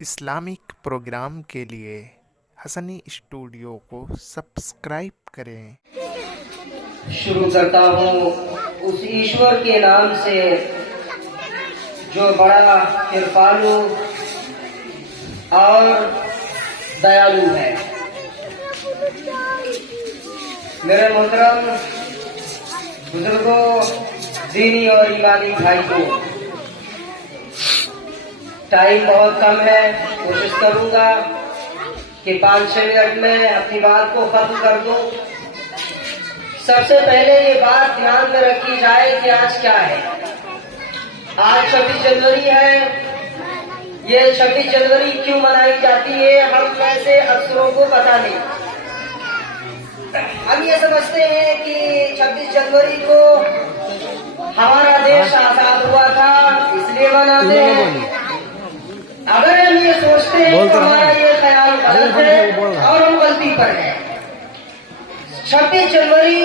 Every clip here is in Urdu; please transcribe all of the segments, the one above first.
اسلامک پروگرام کے لیے حسنی اسٹوڈیو کو سبسکرائب کریں۔ شروع کرتا ہوں اس ایشور کے نام سے جو بڑا کرپالو اور دیالو ہے۔ میرے محترم بزرگوں، دینی اور ایمانی بھائیوں، ٹائم بہت کم ہے، کوشش کروں گا کہ 5-6 منٹ میں اپنی بات کو ختم کر دوں۔ سب سے پہلے یہ بات دھیان میں رکھی جائے کہ آج کیا ہے۔ آج 26 جنوری ہے۔ یہ 26 جنوری کیوں منائی جاتی ہے ہم میں سے اکثروں کو پتا نہیں۔ ہم یہ سمجھتے ہیں کہ 26 جنوری کو ہمارا دیش آزاد ہوا تھا، اس لیے مناتے ہیں۔ اگر ہم یہ سوچتے ہیں تو ہمارا یہ خیال غلط ہے اور ہم غلطی پر ہیں۔ 26 جنوری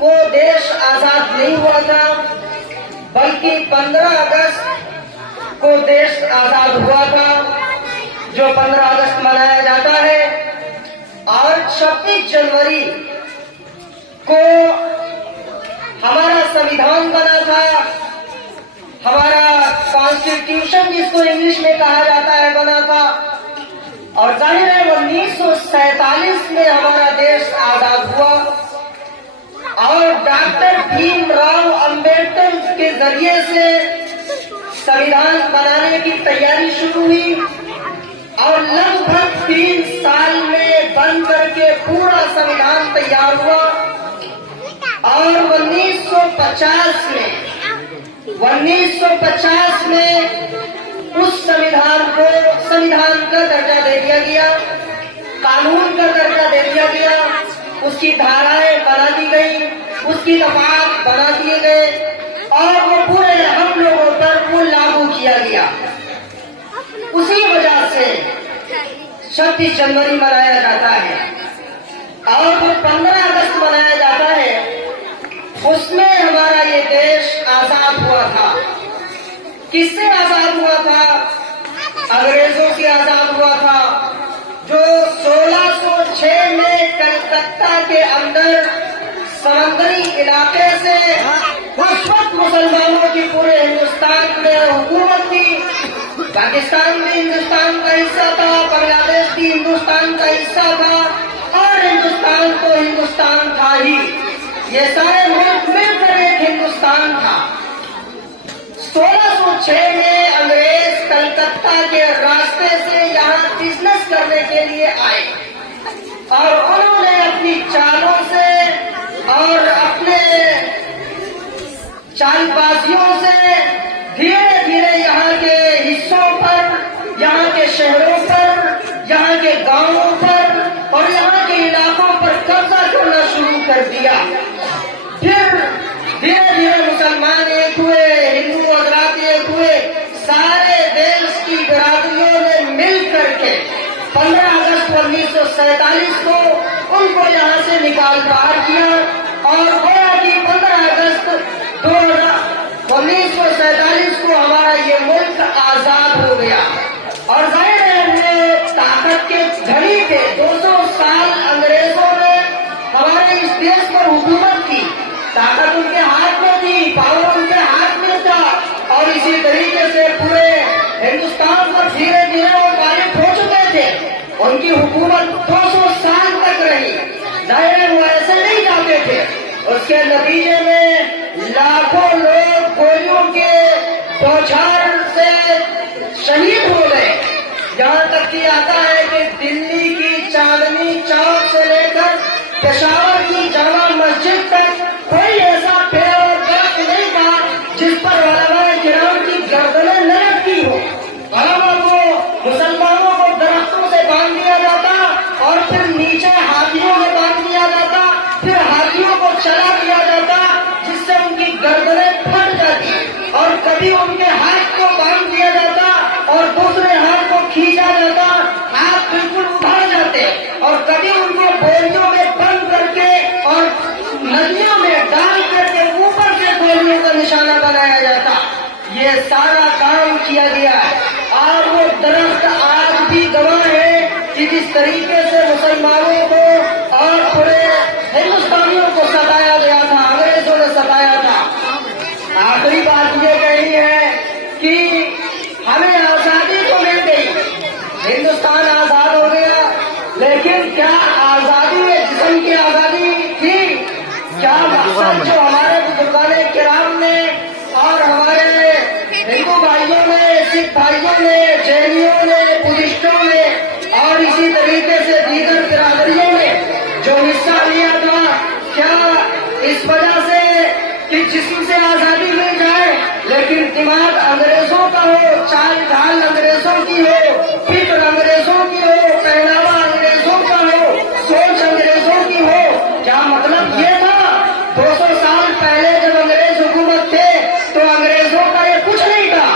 کو دیش آزاد نہیں ہوا تھا، بلکہ 15 اگست کو دیش آزاد ہوا تھا، جو 15 اگست منایا جاتا ہے۔ اور 26 جنوری کو ہمارا سنویدھان بنا تھا، ہمارا کانسٹیٹیوشن جس کو انگلش میں کہا جاتا ہے بنا تھا، اور ظاہر ہے 1947 میں ہمارا دیش آزاد ہوا، اور ڈاکٹر بھیم راؤ امبیڈکر کے ذریعے سے سنویدھان بنانے کی تیاری شروع ہوئی، اور لگ بھگ 3 سال میں بن کر کے پورا سنویدھان تیار ہوا۔ اور 1950 میں اس سنویدھان کو سنویدھان کا درجہ دے دیا گیا، قانون کا درجہ دے دیا گیا، اس کی دھارائیں بنا دی گئی، اس کی دفعات بنا دیے گئے، اور وہ پورے ہم لوگوں پر وہ لاگو کیا گیا۔ اسی وجہ سے 26 جنوری منایا جاتا ہے۔ اور جو 15 اگست منایا جاتا ہے، اس میں ہمارا یہ دیش آزاد ہوا تھا۔ کس سے آزاد ہوا تھا؟ انگریزوں سے آزاد ہوا تھا، جو 1606 میں کلکتہ کے اندر سمندری علاقے سے اس وقت مسلمانوں کی پورے ہندوستان میں حکومت تھی۔ پاکستان بھی ہندوستان کا حصہ تھا، بنگلہ دیش بھی ہندوستان کا حصہ تھا، اور ہندوستان تو ہندوستان تھا ہی، یہ سارے ملک مل کر ایک ہندوستان تھا۔ 1606 میں انگریز کلکتہ کے راستے سے یہاں بزنس کرنے کے لیے آئے، اور انہوں نے اپنی چالوں سے اور اپنے چال بازیوں سے دھیرے دھیرے یہاں کے حصوں پر، یہاں کے شہروں پر، یہاں کے گاؤں پر اور یہاں کے علاقوں پر قبضہ کرنا شروع کر دیا۔ پھر دھیرے دھیرے مسلمان ایک ہوئے، ہندو حضرات ایک ہوئے، سارے دیش کی برادریوں نے مل کر کے 15 اگست 1947 کو ان کو یہاں سے نکال باہر کیا، اور گویا کہ 15 اگست 1947 کو ہمارا یہ ملک آزاد ہو گیا۔ اور ظاہر ہے ہمیں طاقت کے گھڑی پہ 200 سال انگریزوں نے ہمارے اس دیش پر حکومت کی، طاقت ان کے ہاتھ میں تھی، پاور ان کے ہاتھ میں تھا، اور اسی طریقے سے پورے ہندوستان پر دھیرے دھیرے وہ غالب ہو چکے تھے۔ ان کی حکومت 200 سال تک رہی۔ ظاہر ہے وہ ایسے نہیں جاتے تھے، اس کے نتیجے میں لاکھوں لوگ گولیوں کے بوچھار سے شہید ہو گئے۔ یہاں تک کہ آتا ہے کہ دلی کی چاندنی چوک سے لے کر پشاور کی جامع مسجد تک کوئی ایسا پیڑ اور درخت نہیں تھا جس پر علماء کرام کی گردنیں نہ لٹکی ہو۔ علماء کو، مسلمانوں کو درختوں سے باندھ دیا جاتا، اور پھر نیچے ہاتھیوں میں باندھ دیا جاتا، پھر ہاتھیوں کو چلا دیا جاتا، جس سے ان کی گردنیں پھٹ جاتی، اور کبھی ان کے ہاتھ کو باندھ دیا جاتا اور دوسرے ہاتھ کو کھینچا جاتا، ہاتھ بالکل ابھر جاتے، اور کبھی ان کو بوریوں میں بند کر کے اور ندیوں میں ڈال کر کے اوپر سے گولیوں کا نشانہ بنایا جاتا۔ یہ سارا کام کیا گیا ہے، اور وہ درخت آج بھی گواہ ہے کہ جس طریقے سے مسلمانوں کو اور پورے ہندوستانیوں کو ستایا گیا تھا، انگریزوں نے ستایا تھا۔ آخری بات یہ کہنی ہے کہ ہمیں آزادی تو مل گئی، ہندوستان آزاد ہو گیا، لیکن کیا آزادی جسم کی آزادی تھی؟ کیا مقصد جو ہمارے بزرگان کرام نے اور ہمارے ہندو بھائیوں نے، سکھ بھائیوں نے، جینیوں نے، بدھسٹوں نے اور اسی طریقے سے دیگر برادریوں نے جو حصہ لیا تھا، کیا اس وجہ سے کہ جسم سے آزادی مل جائے لیکن دماغ انگریزوں کا ہو، چال ڈھال انگریزوں کی ہو، فکر انگریزوں کی ہو، پہناوا انگریزوں کا ہو، سوچ انگریزوں کی ہو؟ کیا مطلب یہ تھا؟ 200 سال پہلے جب انگریز حکومت تھے تو انگریزوں کا یہ کچھ نہیں تھا۔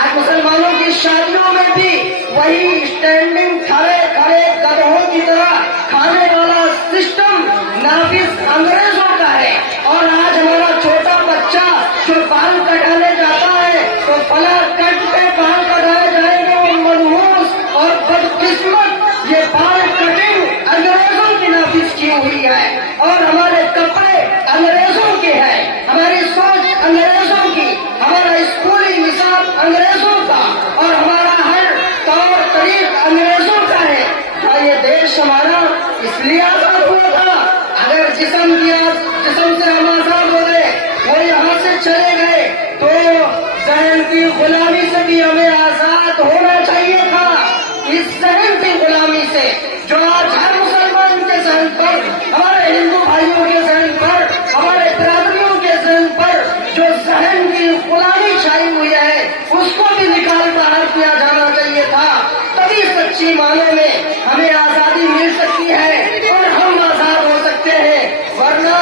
آج مسلمانوں کی شادیوں میں بھی وہی اسٹینڈنگ کھڑے کھڑے گدھوں کی طرح کھانے والا سسٹم نافذ انگریزوں کا ہے۔ اور آج ہمارا چھوٹا بچہ جو بال کٹانے جاتا ہے تو فلاں کٹ پہ بال کٹائے جائیں گے، وہ منحوس اور بدقسمت یہ بال کٹنگ انگریزوں کی نافذ کی ہوئی ہے، اور ہمارے کپڑے انگریزوں کے ہیں، ہماری سوچ انگریزوں کی، ہمارا اسکولی نصاب انگریزوں کا، اور ہمارا ہر طور طریق انگریزوں کا ہے۔ کیا یہ دیش ہمارا اس لیے آزاد ہوا تھا؟ اگر جسم سے ہم آزاد ہو گئے، وہ یہاں سے چلے گئے، تو ذہن کی غلامی سے بھی ہمیں آزاد ہونا چاہیے تھا۔ اس ذہن کی غلامی سے جو آج ہر مسلمان کے ذہن پر، ہمارے ہندو بھائیوں کے ذہن پر، ہمارے برادریوں کے ذہن پر جو ذہن کی غلامی چھائی ہوئی ہے، اس کو بھی نکال باہر کیا جانا چاہیے تھا۔ تبھی سچی معنوں میں ہمیں آزادی مل سکتی ہے اور ہم آزاد ہو سکتے ہیں، ورنہ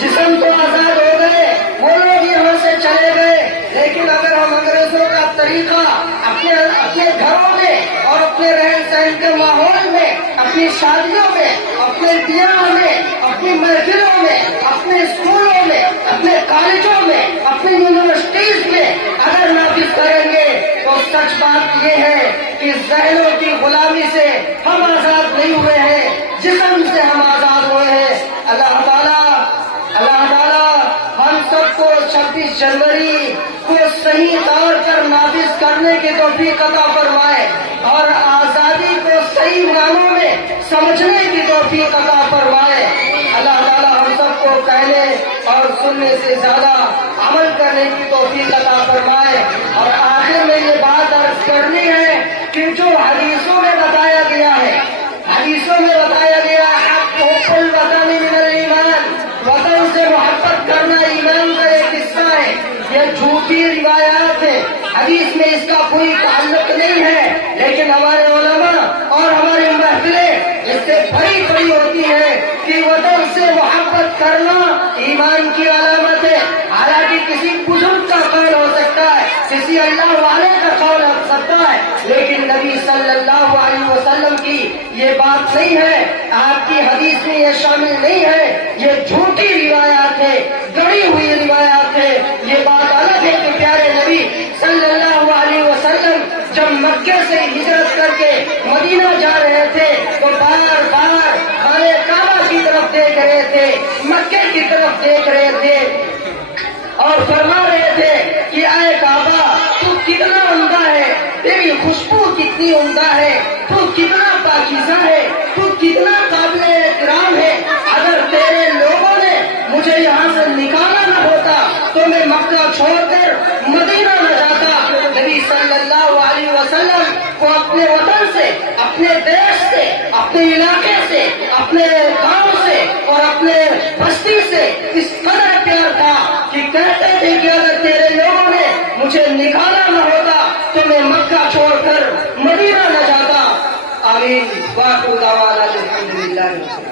جسم تو آزاد ہو گئے، وہ لوگ یہاں سے چلے گئے، لیکن اگر ہم انگریزوں کا طریقہ اپنے گھروں میں اور اپنے رہن سہن کے ماحول میں، اپنی شادیوں میں، اپنے بیاہ میں، اپنی محفلوں میں، اپنے اسکولوں میں، اپنے کالجوں میں، اپنی یونیورسٹیز میں اگر نافذ کریں گے تو سچ بات یہ ہے کہ ذہنوں کی غلامی سے ہم آزاد نہیں ہوئے ہیں، جسم سے ہم آزاد ہوئے ہیں۔ اللہ تعالیٰ ہم سب کو 26 جنوری کو صحیح طور پر نافذ کرنے کی توفیق عطا فرمائے اور آزادی کو صحیح معنوں میں سمجھنے کی توفیق عطا فرمائے۔ اللہ تعالیٰ ہم سب کو کہنے اور سننے سے زیادہ عمل کرنے کی توفیق عطا فرمائے۔ اور آخر میں یہ بات عرض کرنی ہے کہ جو حدیثوں میں بتایا گیا ہے، حدیثوں میں بتایا گیا حق الوطن من الایمان، وطن سے محبت کرنا ایمان کا ایک حصہ ہے، یہ جھوٹی روایات ہے، حدیث میں اس کا کوئی تعلق نہیں ہے، لیکن ہمارے علماء اور ہماری محفلیں اس سے بھری بھری ہوتی ہیں کہ وطن سے محبت کرنا ایمان کی علامت ہے۔ حالانکہ کسی بزرگ کا قول ہو سکتا ہے، کسی اللہ والے کا قول ہو سکتا ہے، لیکن نبی صلی اللہ علیہ وسلم کی یہ بات نہیں ہے، آپ کی حدیث میں یہ شامل نہیں ہے، یہ جھوٹی روایات ہے، گڑی ہوئی روایات ہے۔ یہ بات الگ ہے کہ پیارے نبی صلی اللہ علیہ وسلم جب مکے سے ہجرت کر کے مدینہ جا رہے تھے تو بار بار خانہ کعبہ کی طرف دیکھ رہے تھے، مکے کی طرف دیکھ رہے تھے اور فرما رہے تھے کہ اے کعبہ تو کتنا عمدہ ہے، تیری خوشبو کتنی عمدہ ہے، تو کتنا پاکیزہ ہے، تو کتنا قابل احترام ہے، اگر تیرے لوگوں نے مجھے یہاں سے نکالا نہ ہوتا تو میں مکہ چھوڑ کر مدینہ نہ جاتا۔ نبی صلی اللہ علیہ وسلم کو اپنے وطن سے، اپنے دیش سے، اپنے علاقے سے، اپنے گاؤں سے اور اپنے بستی سے اس قدر پیار تھا کہ کہتے تھے کہ اگر تیرے لوگوں نے مجھے نکالا نہ ہوتا تو میں مکہ چھوڑ کر مدینہ نہ جاتا۔ آمین۔ واخر دعوانا الحمدللہ۔